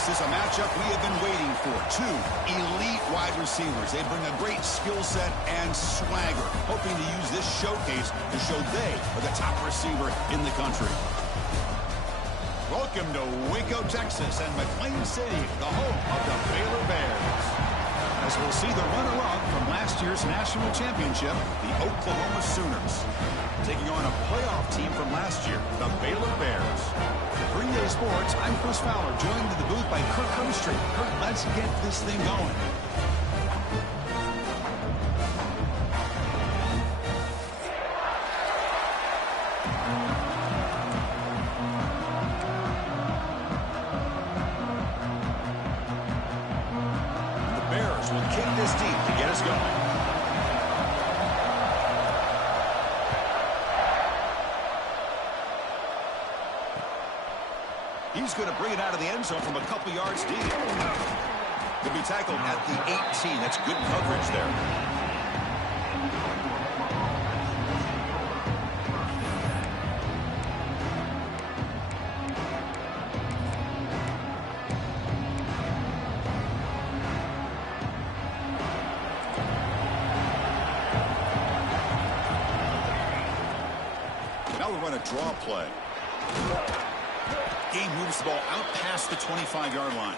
This is a matchup we have been waiting for. Two elite wide receivers. They bring a great skill set and swagger, hoping to use this showcase to show they are the top receiver in the country. Welcome to Waco, Texas, and McLean City, the home of the Baylor Bears. As we'll see the runner-up from last year's national championship, the Oklahoma Sooners, taking on a playoff team from last year, the Baylor Bears. For EA Sports, I'm Chris Fowler, joined in the booth by Kirk Herbstreit. Kirk, let's get this thing going. The Bears will kick this deep to get us going. He's going to bring it out of the end zone from a couple yards deep. Could be tackled at the 18. That's good coverage there. Now we run a draw play. Game moves the ball out past the 25-yard line.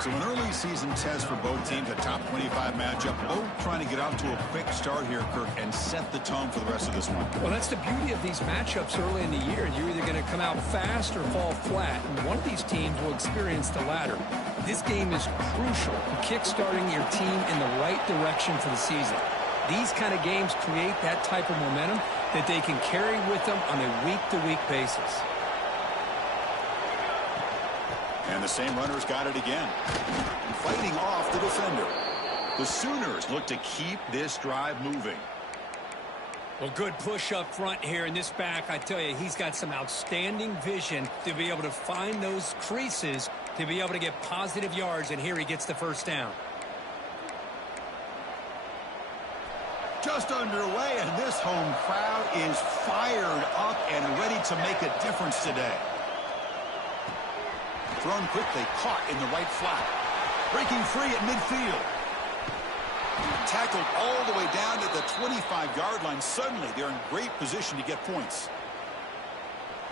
So an early season test for both teams, a top 25 matchup. Both trying to get out to a quick start here, Kirk, and set the tone for the rest of this one. Well, that's the beauty of these matchups early in the year. You're either going to come out fast or fall flat, and one of these teams will experience the latter. This game is crucial for kick-starting your team in the right direction for the season. These kind of games create that type of momentum that they can carry with them on a week-to-week basis. And the same runner's got it again. Fighting off the defender. The Sooners look to keep this drive moving. Well, good push up front here in this back. I tell you, he's got some outstanding vision to be able to find those creases, to be able to get positive yards, and here he gets the first down. Just underway, and this home crowd is fired up and ready to make a difference today. Thrown quickly, caught in the right flat. Breaking free at midfield. Tackled all the way down at the 25-yard line. Suddenly, they're in great position to get points.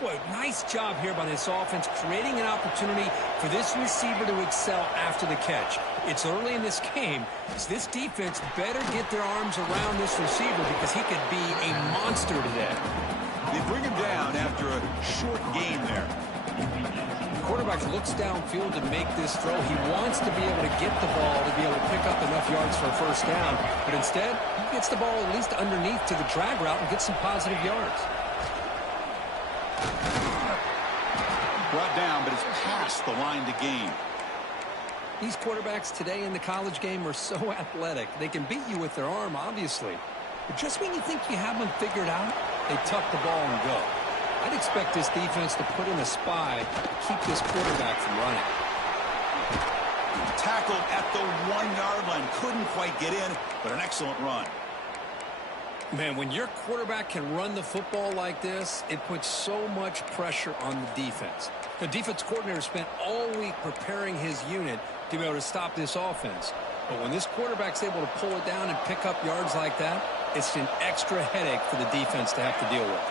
Boy, nice job here by this offense, creating an opportunity for this receiver to excel after the catch. It's early in this game, so this defense better get their arms around this receiver because he could be a monster today. They bring him down after a short gain there. Quarterback looks downfield to make this throw. He wants to be able to get the ball to be able to pick up enough yards for a first down. But instead, he gets the ball at least underneath to the drag route and gets some positive yards. Brought down, but it's past the line to gain. These quarterbacks today in the college game are so athletic. They can beat you with their arm, obviously. But just when you think you have them figured out, they tuck the ball and go. I'd expect this defense to put in a spy to keep this quarterback from running. Tackled at the 1-yard line. Couldn't quite get in, but an excellent run. Man, when your quarterback can run the football like this, it puts so much pressure on the defense. The defense coordinator spent all week preparing his unit to be able to stop this offense. But when this quarterback's able to pull it down and pick up yards like that, it's an extra headache for the defense to have to deal with.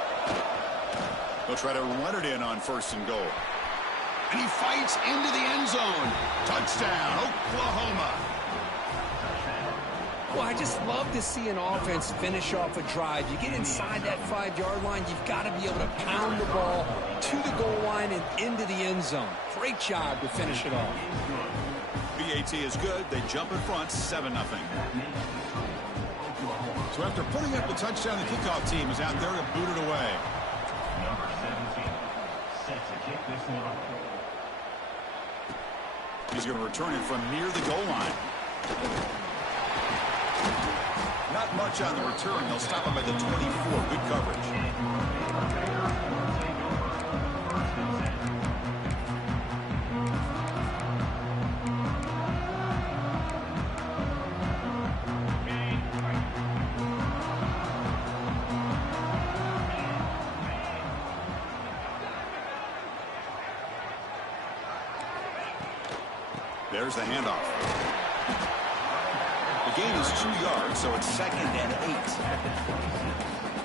They'll try to run it in on 1st and goal. And he fights into the end zone. Touchdown, Oklahoma. Well, I just love to see an offense finish off a drive. You get inside that 5-yard line, you've got to be able to pound the ball to the goal line and into the end zone. Great job to finish it off. BAT is good. They jump in front, 7-0. So after putting up the touchdown, the kickoff team is out there to boot it away. Number 17, set to kick this one off. He's going to return it from near the goal line. Not much on the return. They'll stop him at the 24. Good coverage. There's the handoff. The gain is 2 yards, so it's 2nd and 8.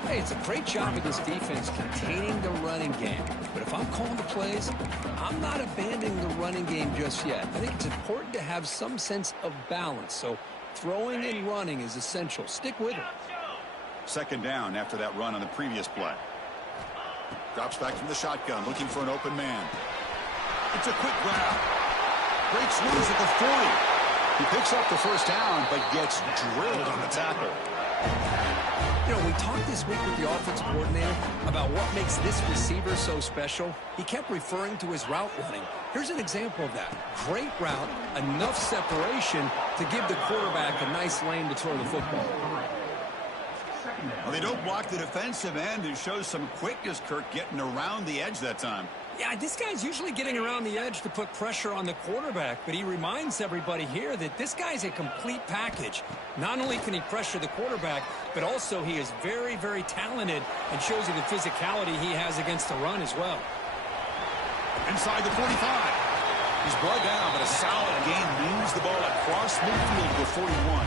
Hey, it's a great job of this defense containing the running game. But if I'm calling the plays, I'm not abandoning the running game just yet. I think it's important to have some sense of balance. So throwing and running is essential. Stick with it. 2nd down after that run on the previous play. Drops back from the shotgun, looking for an open man. It's a quick grab. Breaks loose at the 40. He picks up the 1st down, but gets drilled on the tackle. You know, we talked this week with the offensive coordinator about what makes this receiver so special. He kept referring to his route running. Here's an example of that. Great route, enough separation to give the quarterback a nice lane to throw the football. Well, they don't block the defensive end. It shows some quickness, Kirk, getting around the edge that time. Yeah, this guy's usually getting around the edge to put pressure on the quarterback, but he reminds everybody here that this guy's a complete package. Not only can he pressure the quarterback, but also he is very, very talented and shows you the physicality he has against the run as well. Inside the 45. He's brought down, but a solid gain moves the ball across midfield to the 41.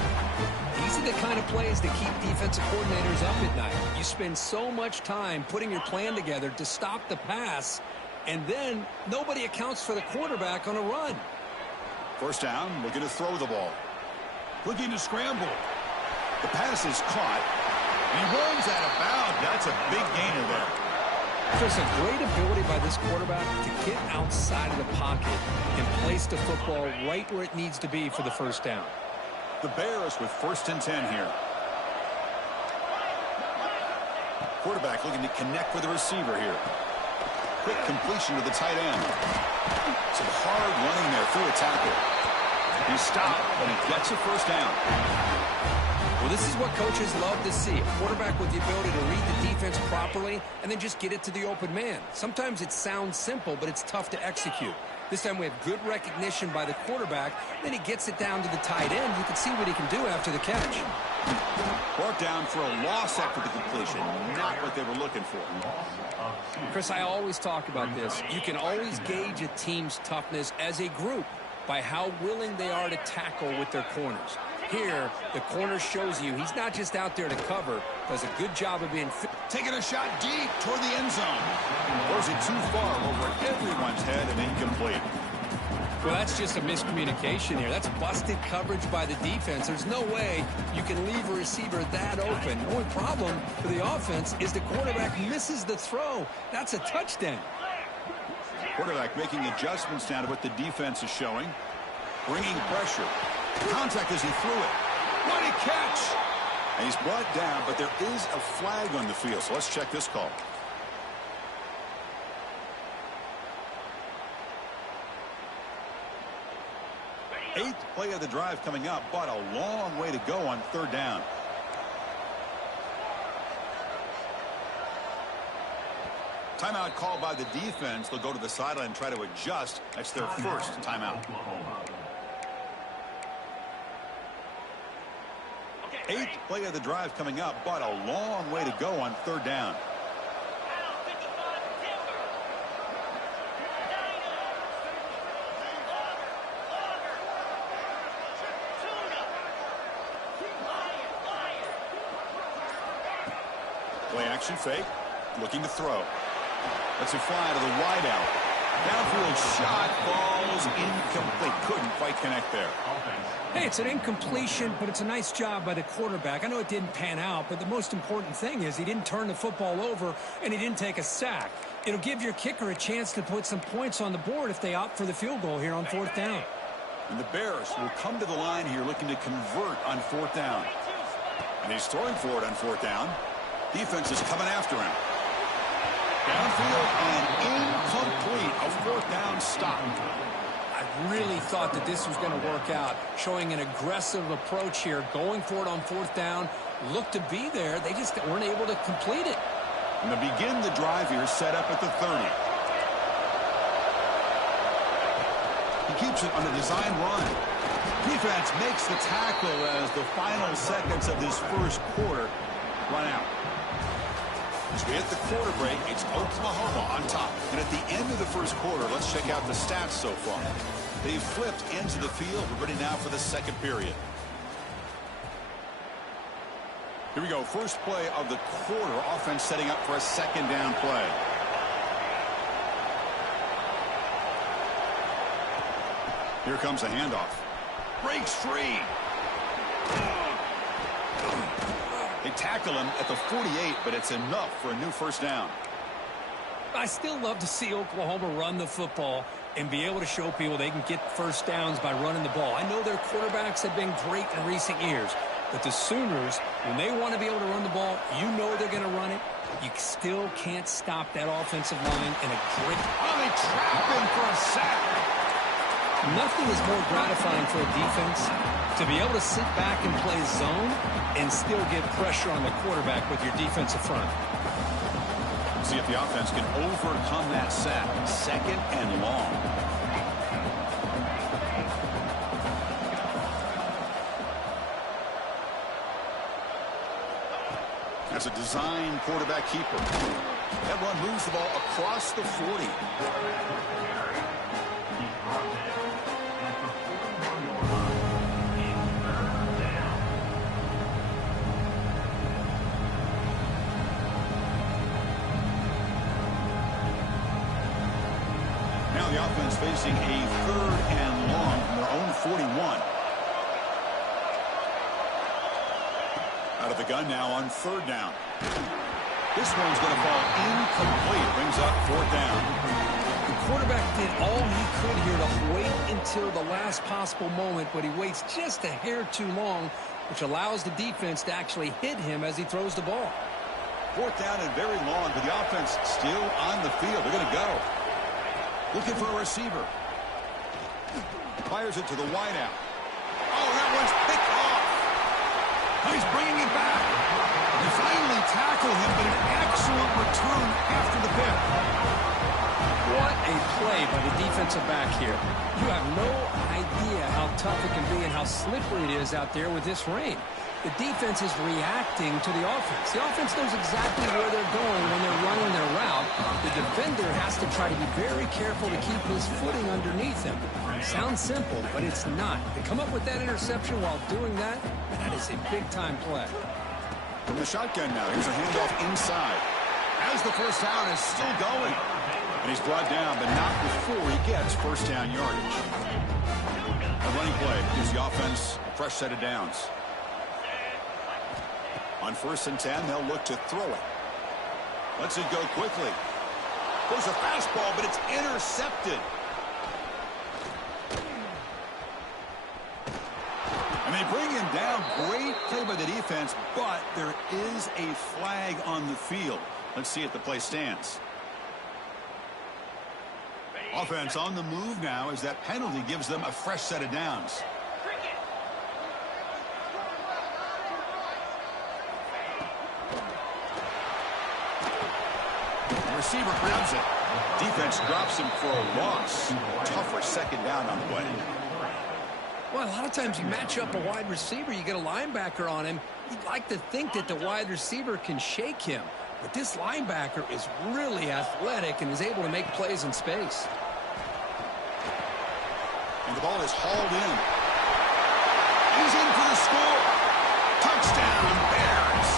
These are the kind of plays that keep defensive coordinators up at night. You spend so much time putting your plan together to stop the pass, and then nobody accounts for the quarterback on a run. 1st down, looking to throw the ball. Looking to scramble. The pass is caught. He runs out of bounds. That's a big gainer there. There's a great ability by this quarterback to get outside of the pocket and place the football right where it needs to be for the 1st down. The Bears with 1st and 10 here. Quarterback looking to connect with the receiver here. Quick completion to the tight end. Some hard running there through a tackle. He stopped, but he gets a 1st down. Well, this is what coaches love to see. A quarterback with the ability to read the defense properly and then just get it to the open man. Sometimes it sounds simple, but it's tough to execute. This time we have good recognition by the quarterback. Then he gets it down to the tight end. You can see what he can do after the catch. Brought down for a loss after the completion. Not what they were looking for. Chris, I always talk about this. You can always gauge a team's toughness as a group by how willing they are to tackle with their corners. Here, the corner shows you he's not just out there to cover, does a good job of being fit. Taking a shot deep toward the end zone. Throws it too far over everyone's head and incomplete. Well, that's just a miscommunication here. That's busted coverage by the defense. There's no way you can leave a receiver that open. The only problem for the offense is the quarterback misses the throw. That's a touchdown. Quarterback making adjustments now to what the defense is showing. Bringing pressure. Contact as he threw it. What a catch! And he's brought down, but there is a flag on the field, so let's check this call. Eighth play of the drive coming up, but a long way to go on 3rd down. Timeout called by the defense. They'll go to the sideline and try to adjust. That's their 1st timeout. 8th play of the drive coming up, but a long way to go on 3rd down. Play action fake, looking to throw. Let's it fly to the wideout. Downfield shot falls incomplete. Couldn't quite connect there. Hey, it's an incompletion, but it's a nice job by the quarterback. I know it didn't pan out, but the most important thing is he didn't turn the football over and he didn't take a sack. It'll give your kicker a chance to put some points on the board if they opt for the field goal here on 4th down. And the Bears will come to the line here looking to convert on 4th down. And he's throwing for it on 4th down. Defense is coming after him. Downfield and incomplete. A 4th down stop. I really thought that this was going to work out, showing an aggressive approach here, going for it on 4th down, looked to be there. They just weren't able to complete it. And to begin the drive here, set up at the 30. He keeps it on a design run. Defense makes the tackle as the final seconds of this 1st quarter run out. As we hit the quarter break, it's Oklahoma on top. And at the end of the first quarter, let's check out the stats so far. They've flipped into the field. We're ready now for the second period. Here we go. First play of the quarter. Offense setting up for a second down play. Here comes a handoff. Breaks free. They tackle him at the 48, but it's enough for a new first down. I still love to see Oklahoma run the football and be able to show people they can get first downs by running the ball. I know their quarterbacks have been great in recent years, but the Sooners, when they want to be able to run the ball, you know they're going to run it. You still can't stop that offensive line in a great... Oh, they trap him for a sack. Nothing is more gratifying for a defense to be able to sit back and play zone and still get pressure on the quarterback with your defensive front. See if the offense can overcome that sack. Second and long. That's a design quarterback keeper. That one moves the ball across the 40. Now the offense facing a third and long from their own 41. Out of the gun now on third down. This one's going to fall incomplete. Brings up fourth down. The quarterback did all he could here to wait until the last possible moment, but he waits just a hair too long, which allows the defense to actually hit him as he throws the ball. Fourth down and very long, but the offense still on the field. They're going to go. Looking for a receiver. Fires it to the wideout. Oh, that one's picked off. He's bringing it back. They finally tackle him, but an excellent return after the pick. What a play by the defensive back here. You have no idea how tough it can be and how slippery it is out there with this rain. The defense is reacting to the offense. The offense knows exactly where they're going when they're running their route. The defender has to try to be very careful to keep his footing underneath him. Sounds simple, but it's not. To come up with that interception while doing that, that is a big-time play. From the shotgun now, here's a handoff inside. As the first down is still going. And he's brought down, but not before he gets first down yardage. A running play gives the offense a fresh set of downs. On 1st and 10, they'll look to throw it. Lets it go quickly. Goes a fastball, but it's intercepted. And they bring him down. Great play by the defense, but there is a flag on the field. Let's see if the play stands. Offense on the move now as that penalty gives them a fresh set of downs. The receiver grabs it. Defense drops him for a loss. Tougher second down on the way. Well, a lot of times you match up a wide receiver, you get a linebacker on him. You'd like to think that the wide receiver can shake him. But this linebacker is really athletic and is able to make plays in space. And the ball is hauled in. He's in for the score. Touchdown, Bears.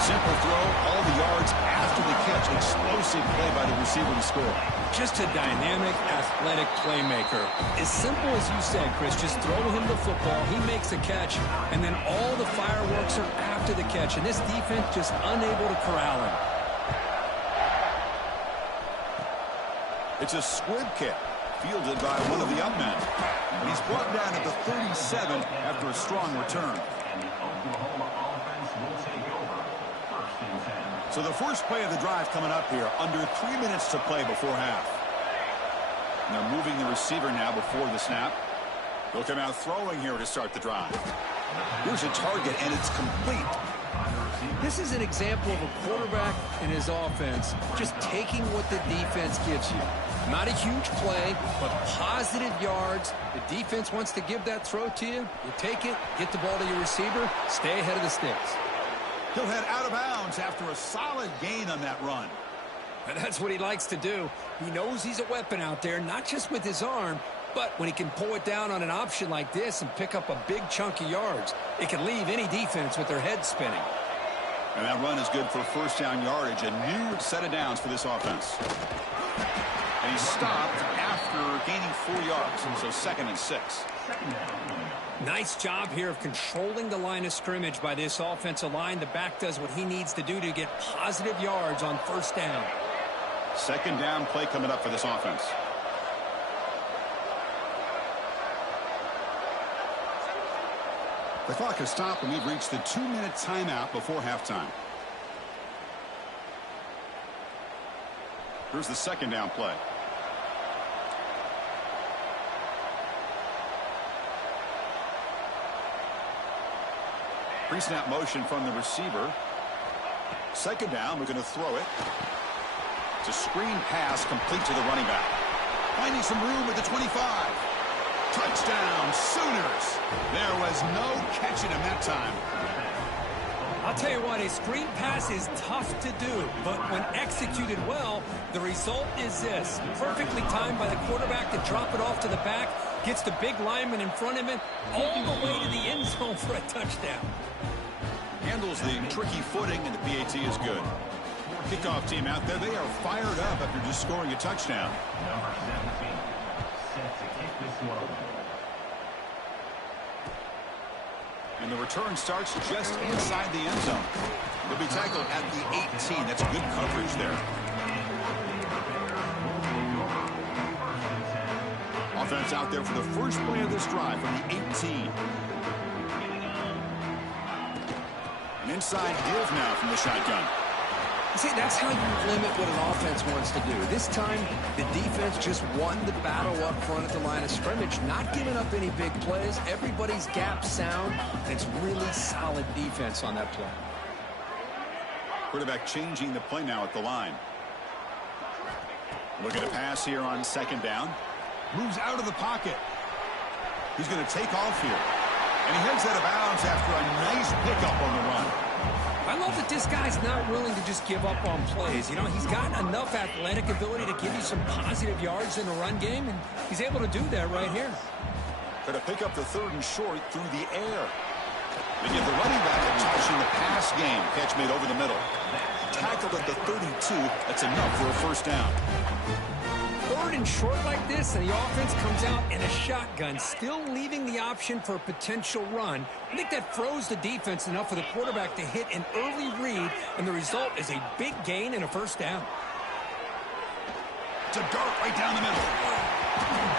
Simple throw, all the yards after the catch. Explosive play by the receiver to score. Just a dynamic, athletic playmaker. As simple as you said, Chris, just throw him the football, he makes a catch, and then all the fireworks are after the catch, and this defense just unable to corral him. It's a squib kick, fielded by one of the up men. And he's brought down at the 37 after a strong return. And the Oklahoma offense will take over. 1st and 10. So the first play of the drive coming up here, under 3 minutes to play before half. And they're moving the receiver now before the snap. They'll come out throwing here to start the drive. Here's a target, and it's complete. This is an example of a quarterback and his offense just taking what the defense gives you. Not a huge play, but positive yards. The defense wants to give that throw to you. You take it, get the ball to your receiver, stay ahead of the sticks. He'll head out of bounds after a solid gain on that run. And that's what he likes to do. He knows he's a weapon out there, not just with his arm, but when he can pull it down on an option like this and pick up a big chunk of yards, it can leave any defense with their head spinning. And that run is good for first down yardage, a new set of downs for this offense. And he stopped after gaining 4 yards, so 2nd and 6. Nice job here of controlling the line of scrimmage by this offensive line. The back does what he needs to do to get positive yards on first down. 2nd down play coming up for this offense. The clock has stopped, and we've reached the 2-minute timeout before halftime. Here's the 2nd down play. Pre-snap motion from the receiver. 2nd down, we're going to throw it. It's a screen pass complete to the running back. Finding some room at the 25. Touchdown, Sooners. There was no catching him that time. I'll tell you what, a screen pass is tough to do, but when executed well, the result is this. Perfectly timed by the quarterback to drop it off to the back, gets the big lineman in front of him, all the way to the end zone for a touchdown. Handles the tricky footing, and the PAT is good. Kickoff team out there, they are fired up after just scoring a touchdown. Number 17, set to kick this one. And the return starts just inside the end zone. They'll be tackled at the 18. That's good coverage there. Offense out there for the first play of this drive from the 18. An inside give now from the shotgun. See, that's how you limit what an offense wants to do. This time, the defense just won the battle up front at the line of scrimmage, not giving up any big plays. Everybody's gap sound, and it's really solid defense on that play. Quarterback changing the play now at the line. Look at a pass here on 2nd down. Moves out of the pocket. He's going to take off here. And he heads out of bounds after a nice pickup on the run. I love that this guy's not willing to just give up on plays. You know, he's got enough athletic ability to give you some positive yards in the run game, and he's able to do that right here. Going to pick up the 3rd and short through the air. They give the running back a touch in the pass game. Catch made over the middle. Tackled at the 32. That's enough for a first down. 3rd and short like this, and the offense comes out in a shotgun, still leaving the option for a potential run. I think that froze the defense enough for the quarterback to hit an early read, and the result is a big gain and a first down. It's a dart right down the middle.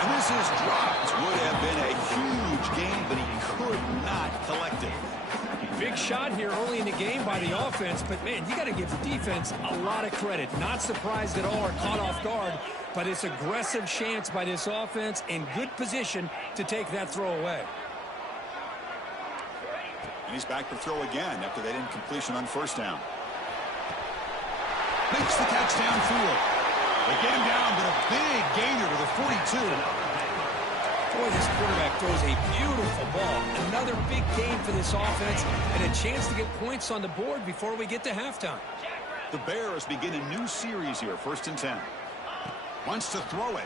And this is dropped. Would have been a huge gain, but he could not collect it. Big shot here early in the game by the offense, but, man, you got to give the defense a lot of credit. Not surprised at all or caught off guard, but it's aggressive chance by this offense in good position to take that throw away. And he's back to throw again after that incompletion on first down. Makes the catch downfield. They get him down, but a big gainer to the 42. Boy, this quarterback throws a beautiful ball. Another big gain for this offense and a chance to get points on the board before we get to halftime. The Bears begin a new series here, 1st and 10. Wants to throw it.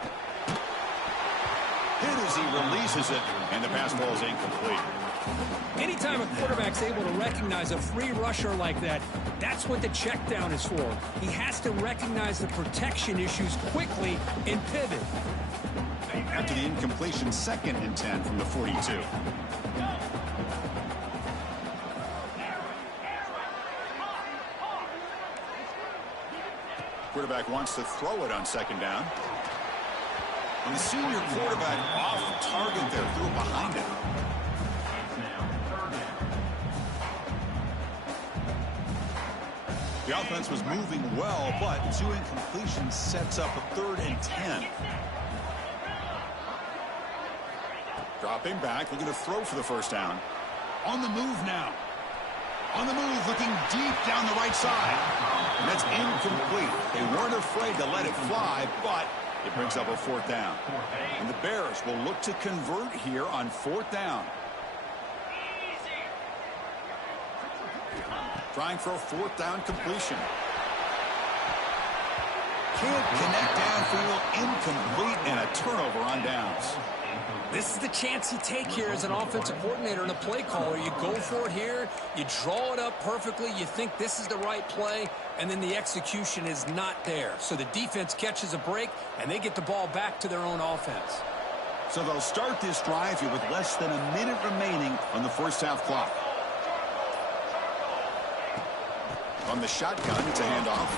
Hit as he releases it, and the pass ball is incomplete. Anytime a quarterback's able to recognize a free rusher like that, that's what the check down is for. He has to recognize the protection issues quickly and pivot. After the incompletion, 2nd and 10 from the 42. Quarterback wants to throw it on 2nd down. And the senior quarterback off target there, threw it behind him. The offense was moving well, but 2 incompletions sets up a 3rd and 10. Dropping back, looking to throw for the first down. On the move now. On the move, looking deep down the right side. And that's incomplete. They weren't afraid to let it fly, but it brings up a 4th down. And the Bears will look to convert here on 4th down. Trying for a fourth down completion. Can't connect downfield, incomplete, and a turnover on downs. This is the chance you take here as an offensive coordinator and a play caller. You go for it here, you draw it up perfectly, you think this is the right play, and then the execution is not there. So the defense catches a break, and they get the ball back to their own offense. So they'll start this drive here with less than a minute remaining on the first half clock. On the shotgun, it's a handoff.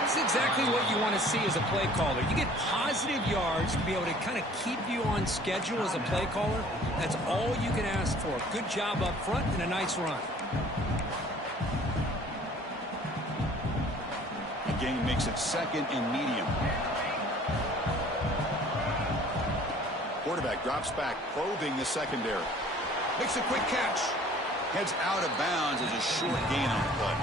That's exactly what you want to see as a play caller. You get positive yards to be able to kind of keep you on schedule as a play caller. That's all you can ask for. Good job up front and a nice run. The game makes it second and medium. Quarterback drops back, probing the secondary. Makes a quick catch. Heads out of bounds as a short gain on the play.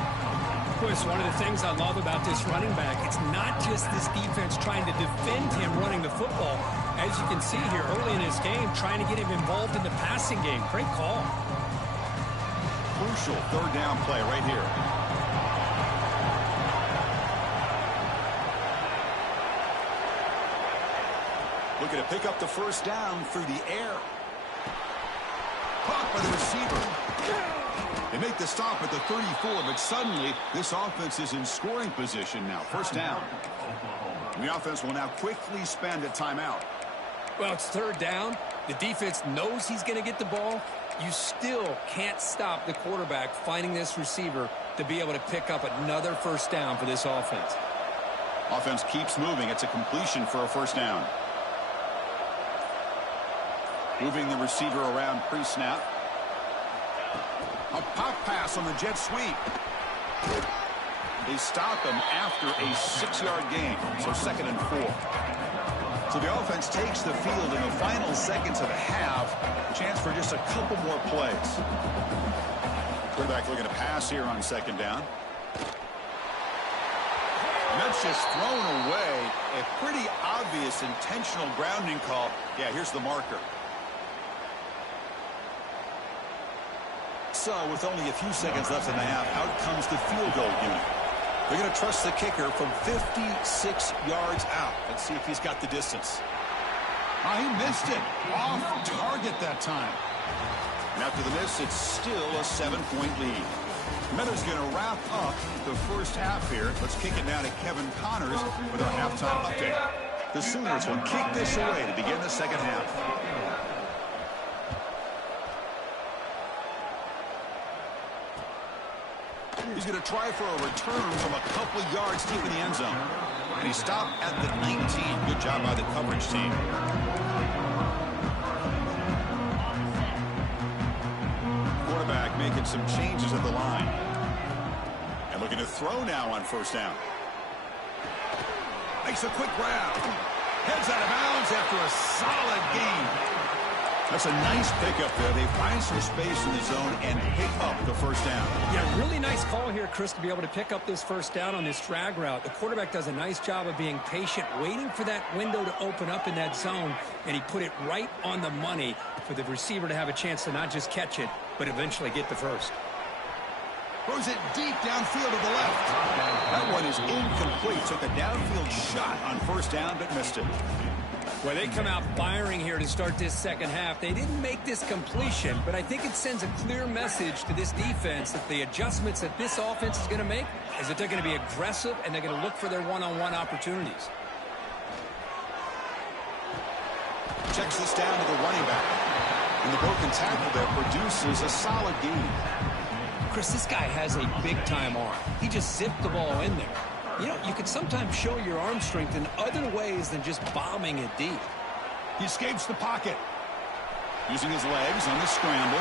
Of course, one of the things I love about this running back, it's not just this defense trying to defend him running the football. As you can see here early in this game, trying to get him involved in the passing game. Great call. Crucial third down play right here. Looking to pick up the first down through the air. Caught by the receiver. They make the stop at the 34, but suddenly this offense is in scoring position now. First down. The offense will now quickly spend a timeout. Well, it's third down. The defense knows he's going to get the ball. You still can't stop the quarterback finding this receiver to be able to pick up another first down for this offense. Offense keeps moving. It's a completion for a first down. Moving the receiver around pre-snap. A pop pass on the jet sweep. They stop him after a 6-yard gain, so second and 4. So the offense takes the field in the final seconds of the half. Chance for just a couple more plays. Quarterback looking to pass here on second down. And that's just thrown away. A pretty obvious intentional grounding call. Yeah, here's the marker. So with only a few seconds left in the half, out comes the field goal unit. They're going to trust the kicker from 56 yards out. Let's see if he's got the distance. Oh, he missed it. Off target that time. And after the miss, it's still a 7-point lead. Meadows going to wrap up the first half here. Let's kick it now to Kevin Connors with our halftime update. The Sooners will kick this away to begin the second half. He's going to try for a return from a couple of yards deep in the end zone. And he stopped at the 19. Good job by the coverage team. Quarterback making some changes at the line. And looking to throw now on first down. Makes a quick grab. Heads out of bounds after a solid gain. That's a nice pickup there. They find some space in the zone and pick up the first down. Yeah, really nice call here, Chris, to be able to pick up this first down on this drag route. The quarterback does a nice job of being patient, waiting for that window to open up in that zone, and he put it right on the money for the receiver to have a chance to not just catch it, but eventually get the first. Throws it deep downfield to the left. That one is incomplete. Took a downfield shot on first down, but missed it. Well, they come out firing here to start this second half. They didn't make this completion, but I think it sends a clear message to this defense that the adjustments that this offense is going to make is that they're going to be aggressive and they're going to look for their one-on-one opportunities. Checks this down to the running back. And the broken tackle there produces a solid gain. Chris, this guy has a big-time arm. He just zipped the ball in there. You know, you can sometimes show your arm strength in other ways than just bombing it deep. He escapes the pocket. Using his legs on the scramble.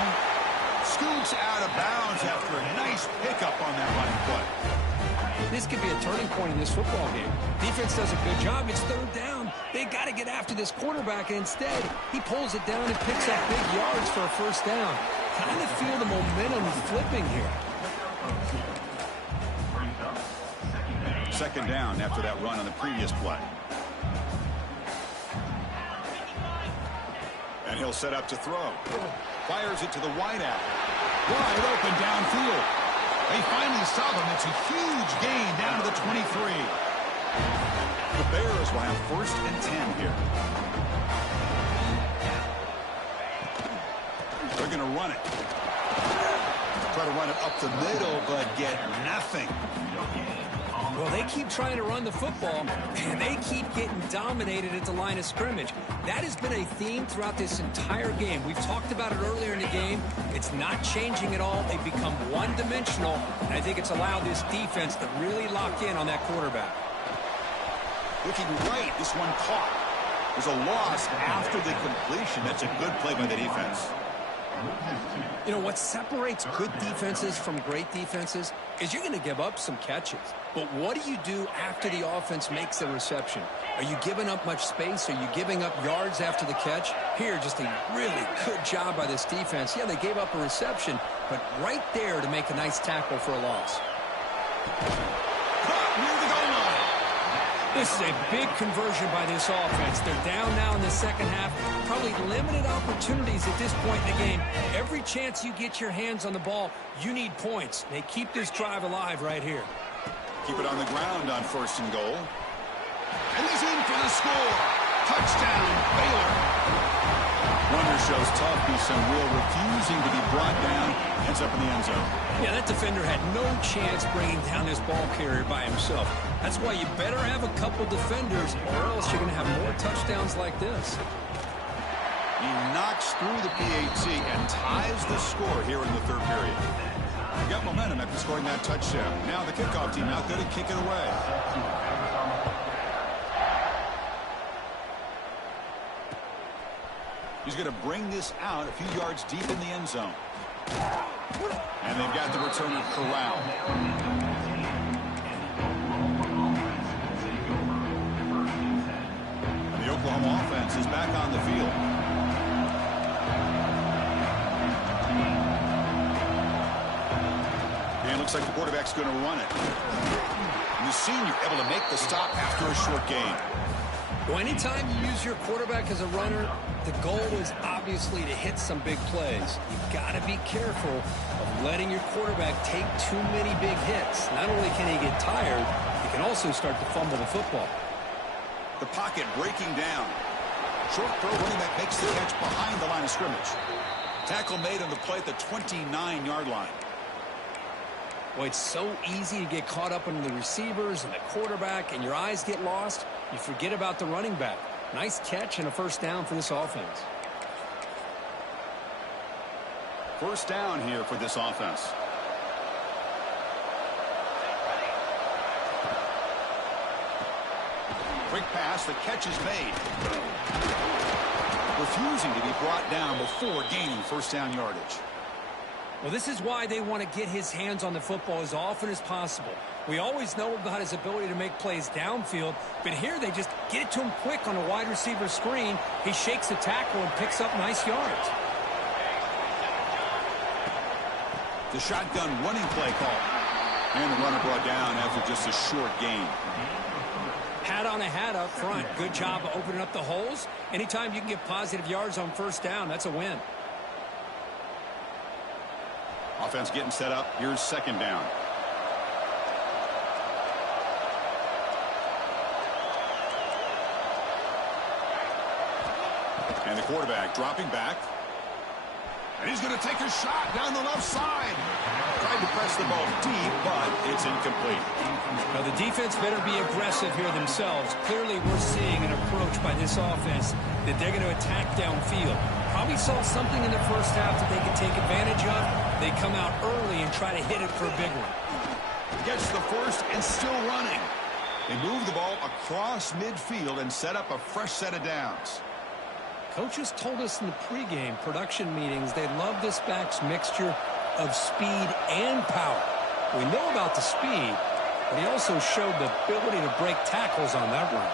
Scoots out of bounds after a nice pickup on that running play. This could be a turning point in this football game. Defense does a good job. It's third down. They got to get after this quarterback, and instead, he pulls it down and picks up big yards for a first down. Kind of feel the momentum flipping here. Second down after that run on the previous play. And he'll set up to throw. Fires it to the wideout. Wide open downfield. They finally stop him. It's a huge gain down to the 23. The Bears will have 1st and 10 here. They're going to run it. Try to run it up the middle, but get nothing. Well, they keep trying to run the football, and they keep getting dominated at the line of scrimmage. That has been a theme throughout this entire game. We've talked about it earlier in the game. It's not changing at all. They've become one-dimensional, and I think it's allowed this defense to really lock in on that quarterback. Looking right, this one caught. There's a loss after the completion. That's a good play by the defense. You know, what separates good defenses from great defenses is you're going to give up some catches. But what do you do after the offense makes the reception? Are you giving up much space? Are you giving up yards after the catch? Here, just a really good job by this defense. Yeah, they gave up a reception, but right there to make a nice tackle for a loss. Near the goal line. This is a big conversion by this offense. They're down now in the second half. Probably limited opportunities at this point in the game. Every chance you get your hands on the ball, you need points. They keep this drive alive right here. Keep it on the ground on 1st and goal. And he's in for the score. Touchdown, Baylor. Wonder shows tough. Be some real refusing to be brought down. Ends up in the end zone. Yeah, that defender had no chance bringing down this ball carrier by himself. That's why you better have a couple defenders, or else you're going to have more touchdowns like this. He knocks through the PAT and ties the score here in the 3rd period. He got momentum after scoring that touchdown. Now the kickoff team out there to kick it away. He's going to bring this out a few yards deep in the end zone. And they've got the returner corralled. And the Oklahoma offense is back on the field. And it looks like the quarterback's going to run it. And the senior able to make the stop after a short gain. Well, anytime you use your quarterback as a runner, the goal is obviously to hit some big plays. You've got to be careful of letting your quarterback take too many big hits. Not only can he get tired, he can also start to fumble the football. The pocket breaking down. Short throw, running back makes the catch behind the line of scrimmage. Tackle made on the play at the 29-yard line. Well, it's so easy to get caught up in the receivers and the quarterback, and your eyes get lost. You forget about the running back. Nice catch and a 1st down for this offense. 1st down here for this offense. Quick pass, the catch is made. Refusing to be brought down before gaining 1st down yardage. Well, this is why they want to get his hands on the football as often as possible. We always know about his ability to make plays downfield, but here they just get it to him quick on a wide receiver screen. He shakes the tackle and picks up nice yards. The shotgun running play call. And the runner brought down after just a short gain. Hat on a hat up front. Good job of opening up the holes. Anytime you can get positive yards on 1st down, that's a win. Offense getting set up. Here's 2nd down. And the quarterback dropping back. And he's going to take a shot down the left side. Tried to press the ball deep, but it's incomplete. Now, the defense better be aggressive here themselves. Clearly, we're seeing an approach by this offense that they're going to attack downfield. Probably saw something in the 1st half that they could take advantage of. They come out early and try to hit it for a big one. Gets the 1st and still running. They move the ball across midfield and set up a fresh set of downs. Coaches told us in the pregame production meetings they love this back's mixture of speed and power. We know about the speed, but he also showed the ability to break tackles on that run.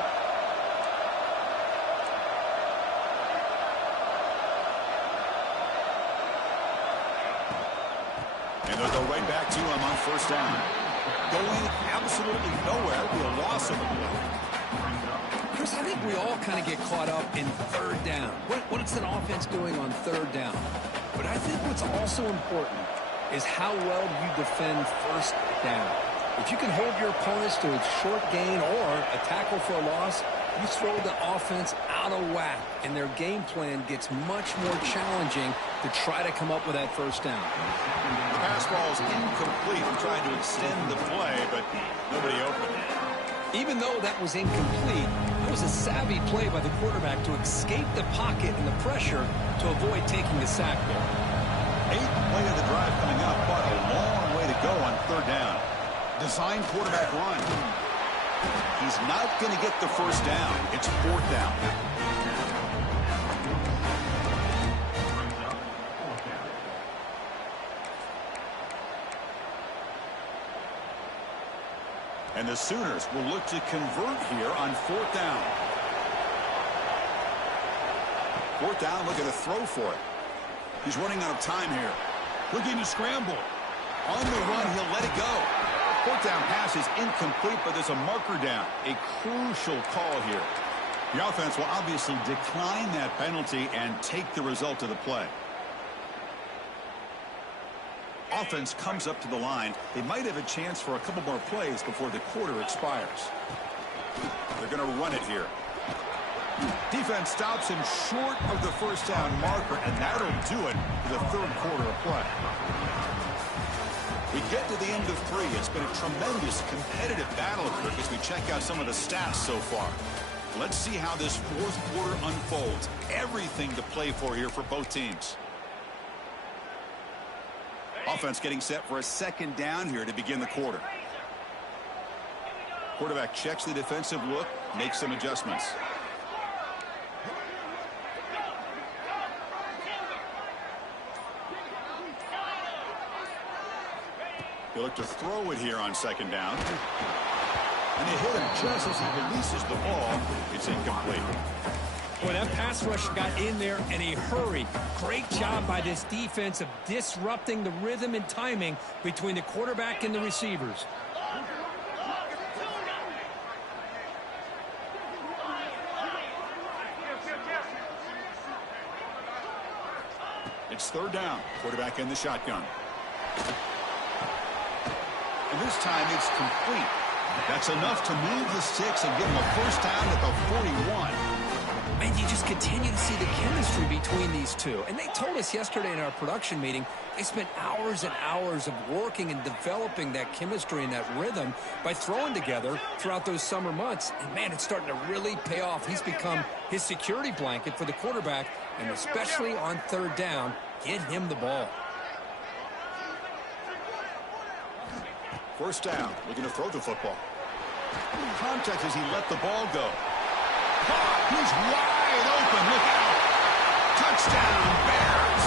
And they'll go right back to him on 1st down. Going absolutely nowhere. It'll be a loss of the play. Chris, I think we all kind of get caught up in 3rd down. What is an offense doing on 3rd down? But I think what's also important is how well you defend first down. If you can hold your opponents to a short gain or a tackle for a loss, you throw the offense out of whack, and their game plan gets much more challenging to try to come up with that first down. The pass ball is incomplete and trying to extend the play, but nobody open. Even though that was incomplete, it was a savvy play by the quarterback to escape the pocket and the pressure to avoid taking the sack there. 8th play of the drive coming up, but a long way to go on 3rd down. Design quarterback run. He's not going to get the first down. It's 4th down. And the Sooners will look to convert here on 4th down. 4th down, looking to throw for it. He's running out of time here. Looking to scramble. On the run, he'll let it go. 4th down pass is incomplete, but there's a marker down. A crucial call here. The offense will obviously decline that penalty and take the result of the play. Offense comes up to the line. They might have a chance for a couple more plays before the quarter expires. They're going to run it here. Defense stops him short of the first down marker, and that'll do it for the 3rd quarter of play. We get to the end of 3. It's been a tremendous competitive battle here as we check out some of the stats so far. Let's see how this 4th quarter unfolds. Everything to play for here for both teams. Offense getting set for a 2nd down here to begin the quarter. Quarterback checks the defensive look, makes some adjustments. He'll look to throw it here on 2nd down. And they hit him just as he releases the ball. It's incomplete. Boy, that pass rush got in there in a hurry. Great job by this defense of disrupting the rhythm and timing between the quarterback and the receivers. It's 3rd down. Quarterback in the shotgun. And this time it's complete. That's enough to move the sticks and give him a first down at the 41. And you just continue to see the chemistry between these two. And they told us yesterday in our production meeting, they spent hours and hours of working and developing that chemistry and that rhythm by throwing together throughout those summer months. And, man, it's starting to really pay off. He's become his security blanket for the quarterback, and especially on 3rd down, get him the ball. First down, looking to throw the football. Contact as he let the ball go. He's wide open. Look out. Touchdown, Bears.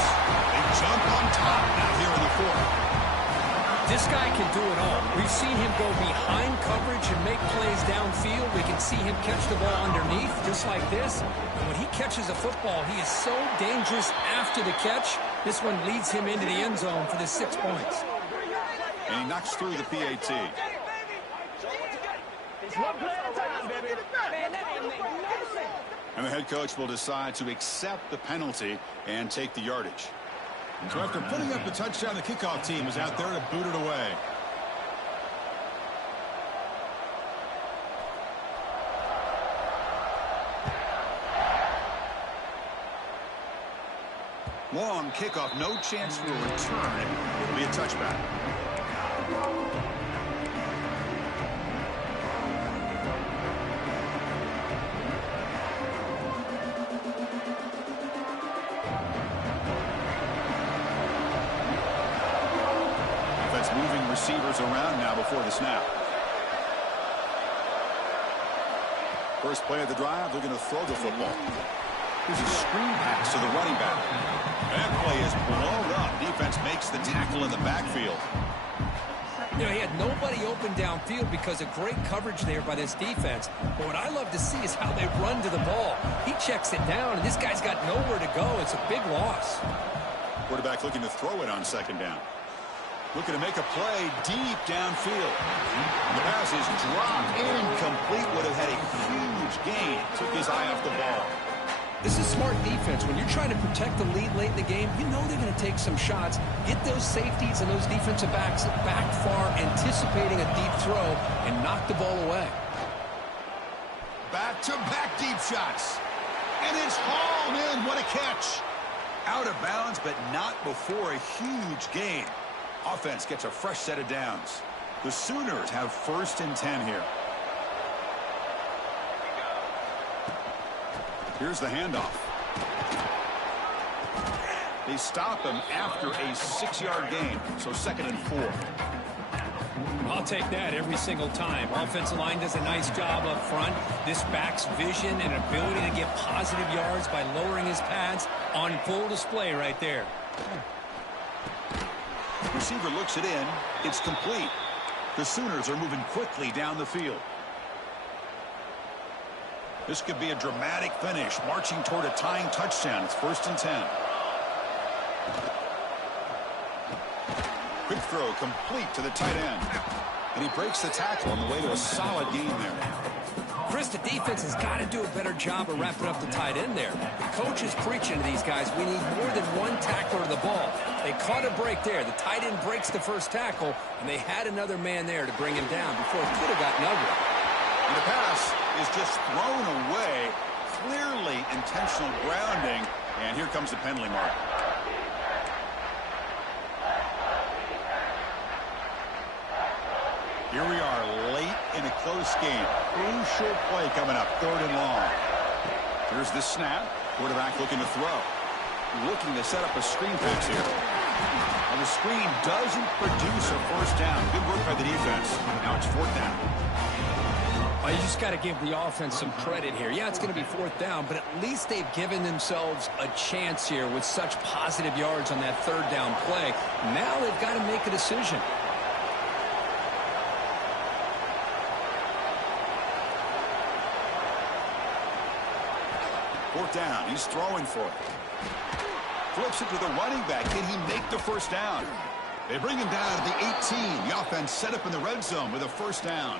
They jump on top now here in the 4th. This guy can do it all. We've seen him go behind coverage and make plays downfield. We can see him catch the ball underneath just like this. And when he catches a football, he is so dangerous after the catch. This one leads him into the end zone for the 6 points. And he knocks through the PAT. And the head coach will decide to accept the penalty and take the yardage. So after putting up the touchdown, the kickoff team is out there to boot it away. Long kickoff, no chance for a return. It'll be a touchback. Moving receivers around now before the snap. First play of the drive, they're going to throw the football. Here's a screen pass to the running back. That play is blown up. Defense makes the tackle in the backfield. You know, he had nobody open downfield because of great coverage there by this defense. But what I love to see is how they run to the ball. He checks it down, and this guy's got nowhere to go. It's a big loss. Quarterback looking to throw it on 2nd down. Looking to make a play deep downfield. The pass is dropped incomplete. Would have had a huge gain. Took his eye off the ball. This is smart defense. When you're trying to protect the lead late in the game, you know they're going to take some shots. Get those safeties and those defensive backs back far, anticipating a deep throw, and knock the ball away. Back-to-back deep shots. And it's hauled in. What a catch. Out of bounds, but not before a huge gain. Offense gets a fresh set of downs. The Sooners have 1st and 10 here. Here's the handoff. They stop him after a 6-yard gain, so 2nd and 4. I'll take that every single time. Offensive line does a nice job up front. This back's vision and ability to get positive yards by lowering his pads on full display right there. Receiver looks it in. It's complete. The Sooners are moving quickly down the field. This could be a dramatic finish, marching toward a tying touchdown. It's 1st and 10. Quick throw complete to the tight end. And he breaks the tackle on the way to a solid gain there. Chris, the defense has got to do a better job of wrapping up the tight end there. The coach is preaching to these guys, we need more than one tackler to the ball. They caught a break there. The tight end breaks the first tackle, and they had another man there to bring him down before it could have gotten ugly. And the pass is just thrown away. Clearly intentional grounding. And here comes the penalty mark. Here we are late in a close game. Crucial play coming up. 3rd and long. Here's the snap. Quarterback looking to throw. Looking to set up a screen pass here. And the screen doesn't produce a 1st down. Good work by the defense. Now it's 4th down. Well, you just got to give the offense some credit here. Yeah, it's going to be 4th down, but at least they've given themselves a chance here with such positive yards on that 3rd down play. Now they've got to make a decision. Fourth down. He's throwing for it. Flips it to the running back. Can he make the 1st down? They bring him down to the 18. The offense set up in the red zone with a 1st down.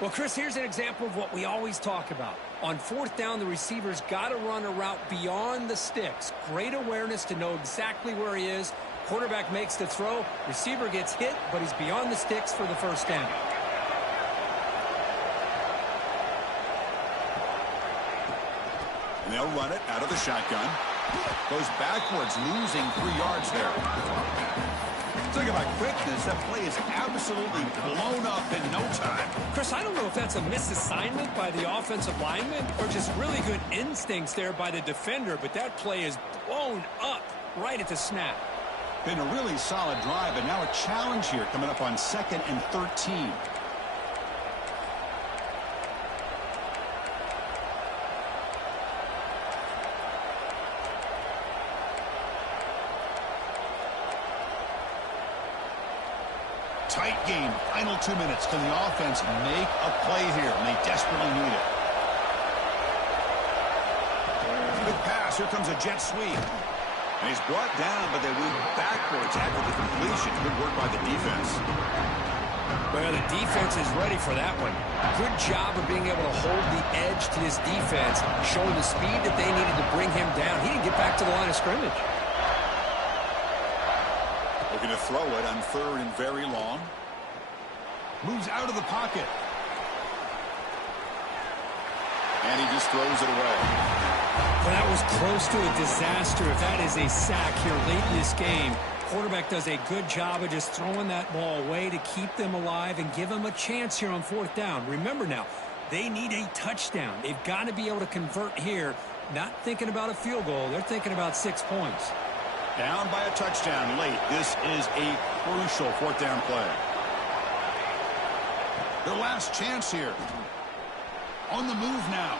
Well, Chris, here's an example of what we always talk about. On 4th down, the receiver's got to run a route beyond the sticks. Great awareness to know exactly where he is. Quarterback makes the throw. Receiver gets hit, but he's beyond the sticks for the 1st down. And they'll run it out of the shotgun. Goes backwards, losing 3 yards there. Talk about quickness. That play is absolutely blown up in no time. Chris, I don't know if that's a misassignment by the offensive lineman or just really good instincts there by the defender, but that play is blown up right at the snap. Been a really solid drive, and now a challenge here coming up on 2nd and 13. Tight game. Final 2 minutes. Can the offense make a play here? And they desperately need it. Good pass. Here comes a jet sweep. And he's brought down, but they move backwards after the completion. Good work by the defense. Well, the defense is ready for that one. Good job of being able to hold the edge to this defense, showing the speed that they needed to bring him down. He didn't get back to the line of scrimmage. Looking to throw it on 3rd and very long. Moves out of the pocket. And he just throws it away. Well, that was close to a disaster. If that is a sack here late in this game, quarterback does a good job of just throwing that ball away to keep them alive and give them a chance here on 4th down. Remember now, they need a touchdown. They've got to be able to convert here. Not thinking about a field goal. They're thinking about 6 points. Down by a touchdown late. This is a crucial 4th down play. Their last chance here. On the move now.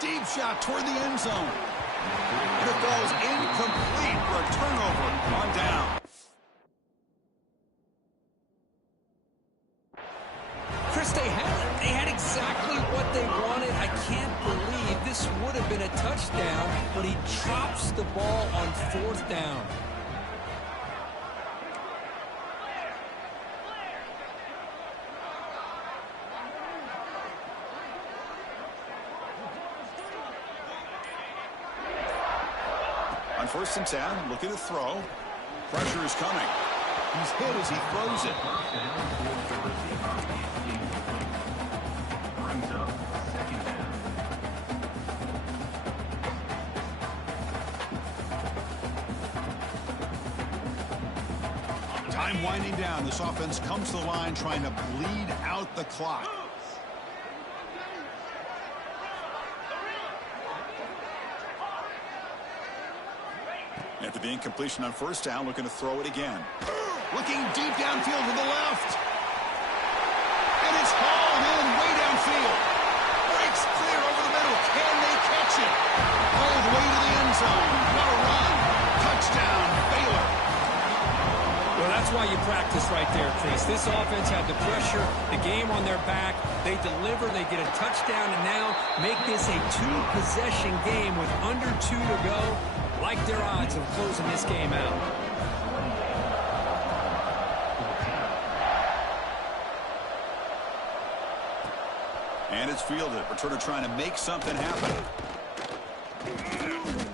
Deep shot toward the end zone. And it falls incomplete for a turnover on down. Chris, they had exactly what they wanted. I can't believe this would have been a touchdown, but he drops the ball on 4th down. first and 10, looking to throw. Pressure is coming. He's hit as he throws it. Brings up second down. Time winding down. This offense comes to the line trying to bleed out the clock. After the incompletion on first down, looking to throw it again. Looking deep downfield to the left. And it's hauled in way downfield. Breaks clear over the middle. Can they catch it? All the way to the end zone. What a run. Touchdown, Baylor. Well, that's why you practice right there, Chris. This offense had the pressure, the game on their back. They deliver, they get a touchdown, and now make this a two-possession game with under 2 to go. Like their odds of closing this game out. And it's fielded. Returner trying to make something happen.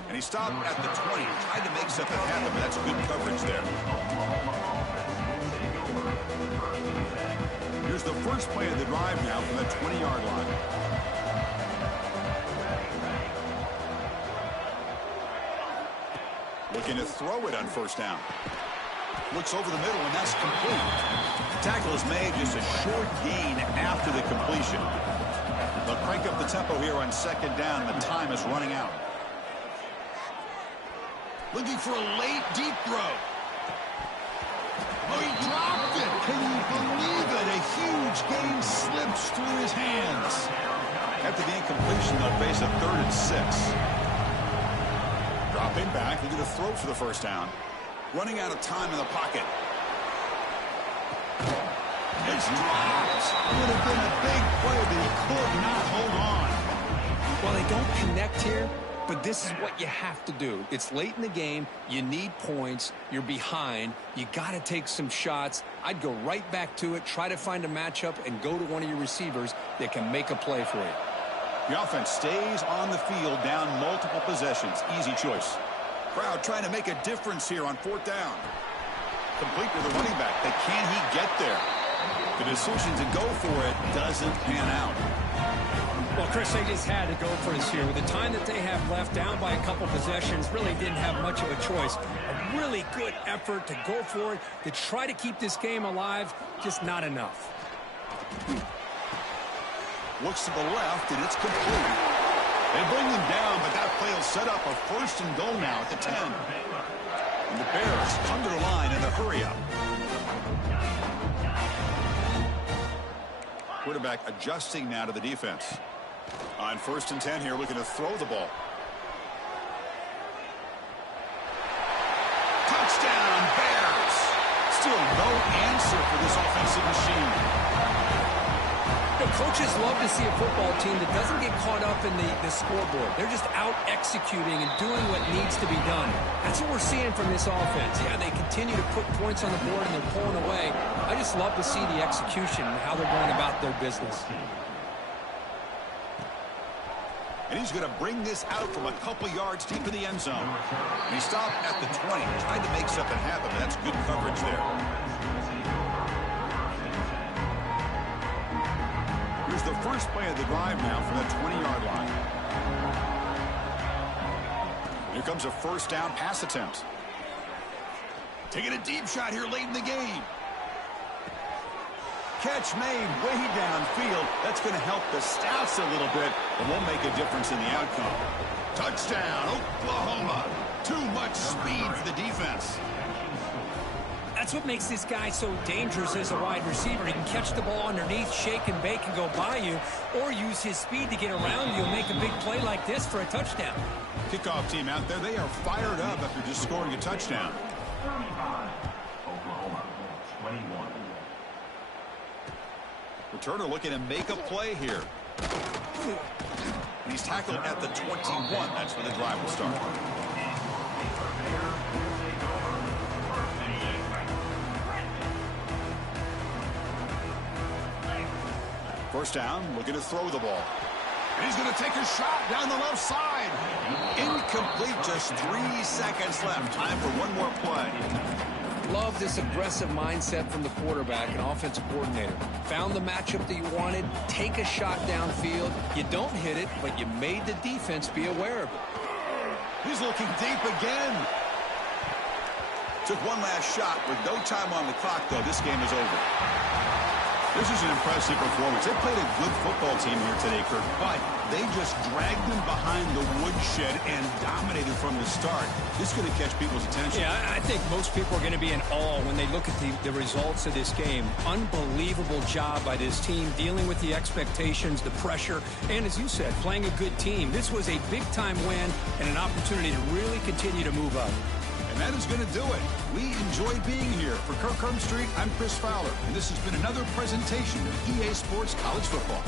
And he stopped at the 20. Tried to make something happen, but that's good coverage there. Here's the first play of the drive now from the 20-yard line. Looking to throw it on first down. Looks over the middle, and that's complete. Tackle is made, just a short gain after the completion. They'll crank up the tempo here on second down. The time is running out. Looking for a late, deep throw. Oh, he dropped it. Can you believe it? A huge gain slips through his hands. After the incompletion, they'll face a 3rd and 6. Dropping back, looking to throw for the first down. Running out of time in the pocket. It's dropped. It would have been a big play, but he could not hold on. Well, they don't connect here, but this is what you have to do. It's late in the game. You need points. You're behind. You got to take some shots. I'd go right back to it, try to find a matchup, and go to one of your receivers that can make a play for you. The offense stays on the field, down multiple possessions. Easy choice. Crowd trying to make a difference here on 4th down. Complete with the running back, but can he get there? The decision to go for it doesn't pan out. Well, Chris, they just had to go for this here. With the time that they have left, down by a couple possessions, really didn't have much of a choice. A really good effort to go for it, to try to keep this game alive, just not enough. Looks to the left, and it's complete. They bring them down, but that play will set up a 1st and goal now at the 10. And the Bears come to the line in a hurry-up. Quarterback adjusting now to the defense. On 1st and 10 here, looking to throw the ball. Touchdown, Bears! Still no answer for this offensive machine. Coaches love to see a football team that doesn't get caught up in the scoreboard. They're just out executing and doing what needs to be done. That's what we're seeing from this offense. Yeah, they continue to put points on the board and they're pulling away. I just love to see the execution and how they're going about their business. And he's going to bring this out from a couple yards deep in the end zone. And he stopped at the 20, tried to make something happen, but that's good coverage there. Here's the first play of the drive now from the 20-yard line. Here comes a 1st down pass attempt. Taking a deep shot here late in the game. Catch made way downfield. That's going to help the Stouts a little bit, but won't make a difference in the outcome. Touchdown, Oklahoma. Too much speed for the defense. That's what makes this guy so dangerous as a wide receiver. He can catch the ball underneath, shake and bake, and go by you, or use his speed to get around you and make a big play like this for a touchdown. Kickoff team out there, they are fired up after just scoring a touchdown. 35, Oklahoma, 21. Returner looking to make a play here. And he's tackled at the 21. That's where the drive will start. First down, looking to throw the ball. And he's going to take a shot down the left side. Incomplete, just 3 seconds left. Time for one more play. Love this aggressive mindset from the quarterback and offensive coordinator. Found the matchup that you wanted, take a shot downfield. You don't hit it, but you made the defense be aware of it. He's looking deep again. Took one last shot with no time on the clock, though. This game is over. This is an impressive performance. They played a good football team here today, Kirk, but they just dragged them behind the woodshed and dominated from the start. This is going to catch people's attention. Yeah, I think most people are going to be in awe when they look at the results of this game. Unbelievable job by this team, dealing with the expectations, the pressure, and as you said, playing a good team. This was a big-time win and an opportunity to really continue to move up. And that is going to do it. We enjoyed being here. For Kirk Street, I'm Chris Fowler, and this has been another presentation of EA Sports College Football.